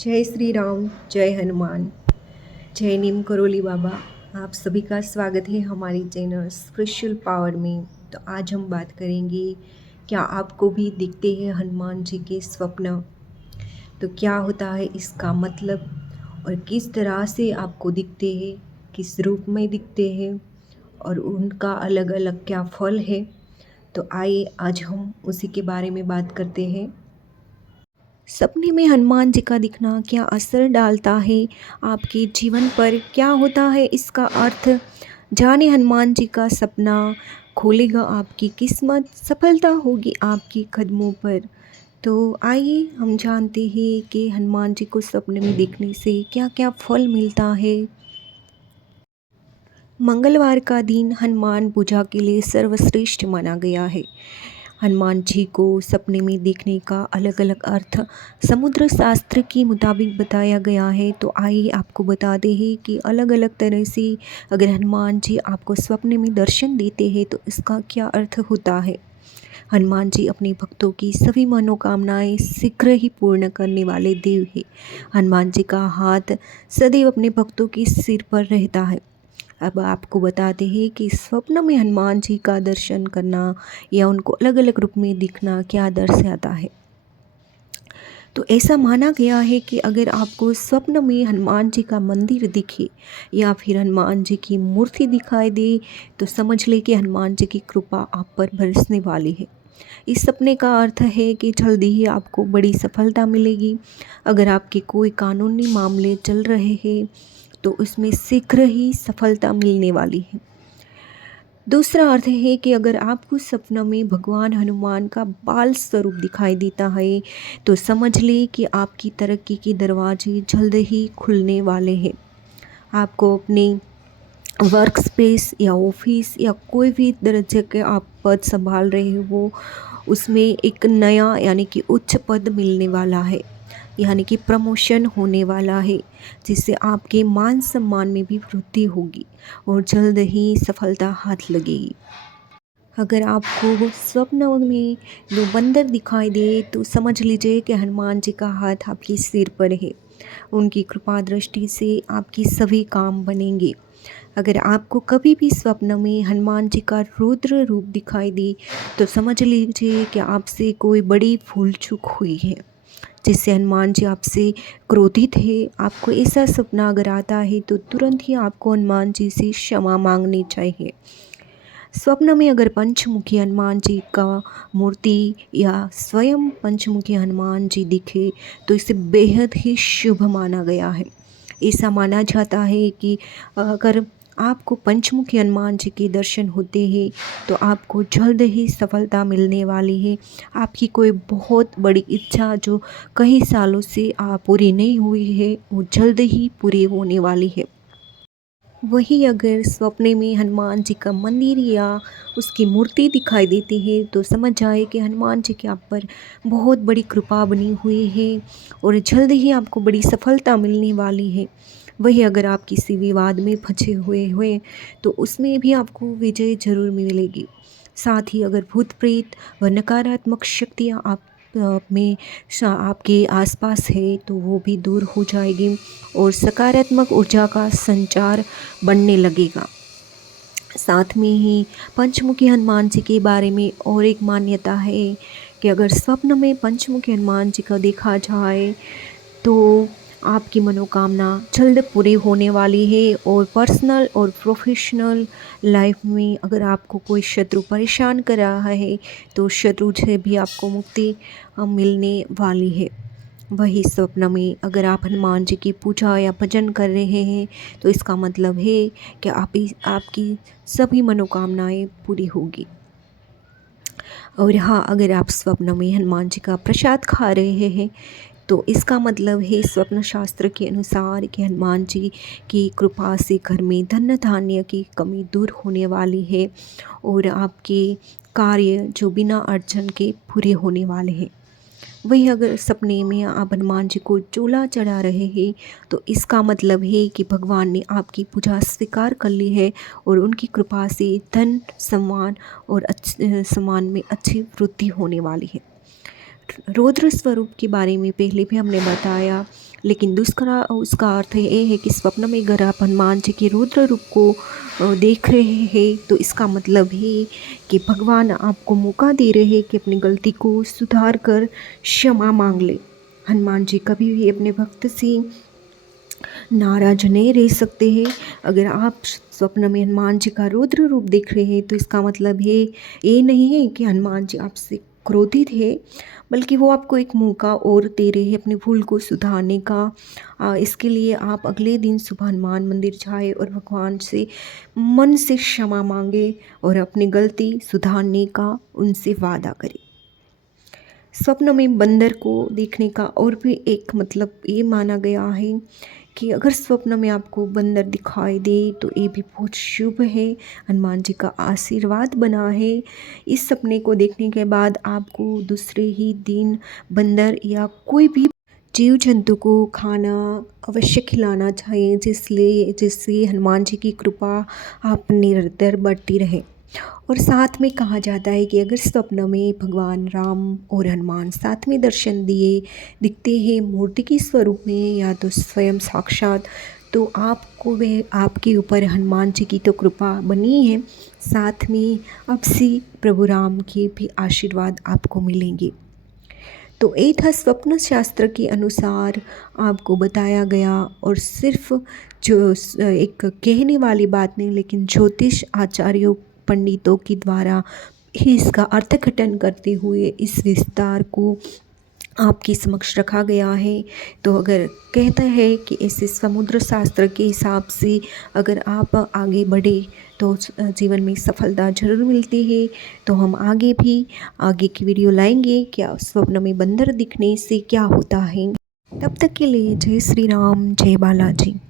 जय श्री राम, जय हनुमान, जय नीम करोली बाबा। आप सभी का स्वागत है हमारी चैनल स्पिरिचुअल पावर में। तो आज हम बात करेंगे, क्या आपको भी दिखते हैं हनुमान जी के स्वप्न? तो क्या होता है इसका मतलब, और किस तरह से आपको दिखते हैं, किस रूप में दिखते हैं, और उनका अलग अलग क्या फल है? तो आइए आज हम उसी के बारे में बात करते हैं। सपने में हनुमान जी का दिखना क्या असर डालता है आपके जीवन पर? क्या होता है इसका अर्थ? जाने हनुमान जी का सपना खोलेगा आपकी किस्मत, सफलता होगी आपके कदमों पर। तो आइए हम जानते हैं कि हनुमान जी को सपने में देखने से क्या क्या फल मिलता है। मंगलवार का दिन हनुमान पूजा के लिए सर्वश्रेष्ठ माना गया है। हनुमान जी को सपने में देखने का अलग अलग अर्थ समुद्र शास्त्र के मुताबिक बताया गया है। तो आइए आपको बताते हैं कि अलग अलग तरह से अगर हनुमान जी आपको सपने में दर्शन देते हैं तो इसका क्या अर्थ होता है। हनुमान जी अपने भक्तों की सभी मनोकामनाएं शीघ्र ही पूर्ण करने वाले देव हैं। हनुमान जी का हाथ सदैव अपने भक्तों के सिर पर रहता है। अब आपको बताते हैं कि स्वप्न में हनुमान जी का दर्शन करना या उनको अलग अलग रूप में दिखना क्या दर्शाता है। तो ऐसा माना गया है कि अगर आपको स्वप्न में हनुमान जी का मंदिर दिखे या फिर हनुमान जी की मूर्ति दिखाई दे तो समझ ले कि हनुमान जी की कृपा आप पर बरसने वाली है। इस सपने का अर्थ है कि जल्दी ही आपको बड़ी सफलता मिलेगी। अगर आपके कोई कानूनी मामले चल रहे हैं तो उसमें शीघ्र ही सफलता मिलने वाली है। दूसरा अर्थ है कि अगर आपको सपना में भगवान हनुमान का बाल स्वरूप दिखाई देता है तो समझ ले कि आपकी तरक्की के दरवाजे जल्द ही खुलने वाले हैं। आपको अपने वर्क स्पेस या ऑफिस या कोई भी दर्जे के आप पद संभाल रहे हो उसमें एक नया यानी कि उच्च पद मिलने वाला है, यानी कि प्रमोशन होने वाला है, जिससे आपके मान सम्मान में भी वृद्धि होगी और जल्द ही सफलता हाथ लगेगी। अगर आपको स्वप्न में जो बंदर दिखाई दे तो समझ लीजिए कि हनुमान जी का हाथ आपके सिर पर है। उनकी कृपा दृष्टि से आपकी सभी काम बनेंगे। अगर आपको कभी भी स्वप्न में हनुमान जी का रुद्र रूप दिखाई दे तो समझ लीजिए कि आपसे कोई बड़ी भूल चूक हुई है, जिससे हनुमान जी आपसे क्रोधित है। आपको ऐसा सपना अगर आता है तो तुरंत ही आपको हनुमान जी से क्षमा मांगनी चाहिए। स्वप्न में अगर पंचमुखी हनुमान जी का मूर्ति या स्वयं पंचमुखी हनुमान जी दिखे तो इसे बेहद ही शुभ माना गया है। ऐसा माना जाता है कि अगर आपको पंचमुखी हनुमान जी के दर्शन होते हैं तो आपको जल्द ही सफलता मिलने वाली है। आपकी कोई बहुत बड़ी इच्छा जो कई सालों से पूरी नहीं हुई है वो जल्द ही पूरी होने वाली है। वही अगर सपने में हनुमान जी का मंदिर या उसकी मूर्ति दिखाई देती है तो समझ जाए कि हनुमान जी की आप पर बहुत बड़ी कृपा बनी हुई है और जल्द ही आपको बड़ी सफलता मिलने वाली है। वही अगर आप किसी विवाद में फंसे हुए तो उसमें भी आपको विजय जरूर मिलेगी। साथ ही अगर भूत प्रेत व नकारात्मक शक्तियाँ आप में आपके आसपास है तो वो भी दूर हो जाएगी और सकारात्मक ऊर्जा का संचार बनने लगेगा। साथ में ही पंचमुखी हनुमान जी के बारे में और एक मान्यता है कि अगर स्वप्न में पंचमुखी हनुमान जी का देखा जाए तो आपकी मनोकामना जल्द पूरी होने वाली है। और पर्सनल और प्रोफेशनल लाइफ में अगर आपको कोई शत्रु परेशान कर रहा है तो शत्रु से भी आपको मुक्ति मिलने वाली है। वही स्वप्न में अगर आप हनुमान जी की पूजा या भजन कर रहे हैं तो इसका मतलब है कि आपकी सभी मनोकामनाएं पूरी होगी। और हाँ, अगर आप स्वप्न में हनुमान जी का प्रसाद खा रहे हैं तो इसका मतलब है स्वप्न शास्त्र के अनुसार कि हनुमान जी की कृपा से घर में धन धान्य की कमी दूर होने वाली है और आपके कार्य जो बिना अड़चन के पूरे होने वाले हैं। वही अगर सपने में आप हनुमान जी को चूल्हा चढ़ा रहे हैं तो इसका मतलब है कि भगवान ने आपकी पूजा स्वीकार कर ली है और उनकी कृपा से धन सम्मान और सम्मान में अच्छी वृद्धि होने वाली है। रौद्र स्वरूप के बारे में पहले भी हमने बताया। लेकिन दूसरा उसका अर्थ ये है कि स्वप्न में अगर आप हनुमान जी के रौद्र रूप को देख रहे हैं तो इसका मतलब है कि भगवान आपको मौका दे रहे हैं कि अपनी गलती को सुधार कर क्षमा मांग ले। हनुमान जी कभी भी अपने भक्त से नाराज नहीं रह सकते हैं। अगर आप स्वप्न में हनुमान जी का रौद्र रूप देख रहे हैं तो इसका मतलब है ये नहीं है कि हनुमान जी आपसे क्रोधित है, बल्कि वो आपको एक मौका और दे रहे हैं अपनी भूल को सुधारने का। इसके लिए आप अगले दिन सुबह हनुमान मंदिर जाए और भगवान से मन से क्षमा मांगे और अपनी गलती सुधारने का उनसे वादा करें। स्वप्न में बंदर को देखने का और भी एक मतलब ये माना गया है कि अगर स्वप्न में आपको बंदर दिखाई दे तो ये भी बहुत शुभ है, हनुमान जी का आशीर्वाद बना है। इस सपने को देखने के बाद आपको दूसरे ही दिन बंदर या कोई भी जीव जंतु को खाना अवश्य खिलाना चाहिए, जिससे हनुमान जी की कृपा आप निरंतर बढ़ती रहे। और साथ में कहा जाता है कि अगर स्वप्न में भगवान राम और हनुमान साथ में दर्शन दिखते हैं मूर्ति के स्वरूप में या तो स्वयं साक्षात, तो आपको वे आपके ऊपर हनुमान जी की तो कृपा बनी है, साथ में अब से प्रभु राम के भी आशीर्वाद आपको मिलेंगे। तो ये था स्वप्न शास्त्र के अनुसार आपको बताया गया, और सिर्फ जो एक कहने वाली बात नहीं, लेकिन ज्योतिष आचार्यों पंडितों के द्वारा ही इसका अर्थघटन करते हुए इस विस्तार को आपके समक्ष रखा गया है। तो अगर कहता है कि ऐसे समुद्र शास्त्र के हिसाब से अगर आप आगे बढ़े तो जीवन में सफलता जरूर मिलती है। तो हम आगे की वीडियो लाएंगे क्या स्वप्न में बंदर दिखने से क्या होता है। तब तक के लिए जय श्री राम, जय बालाजी।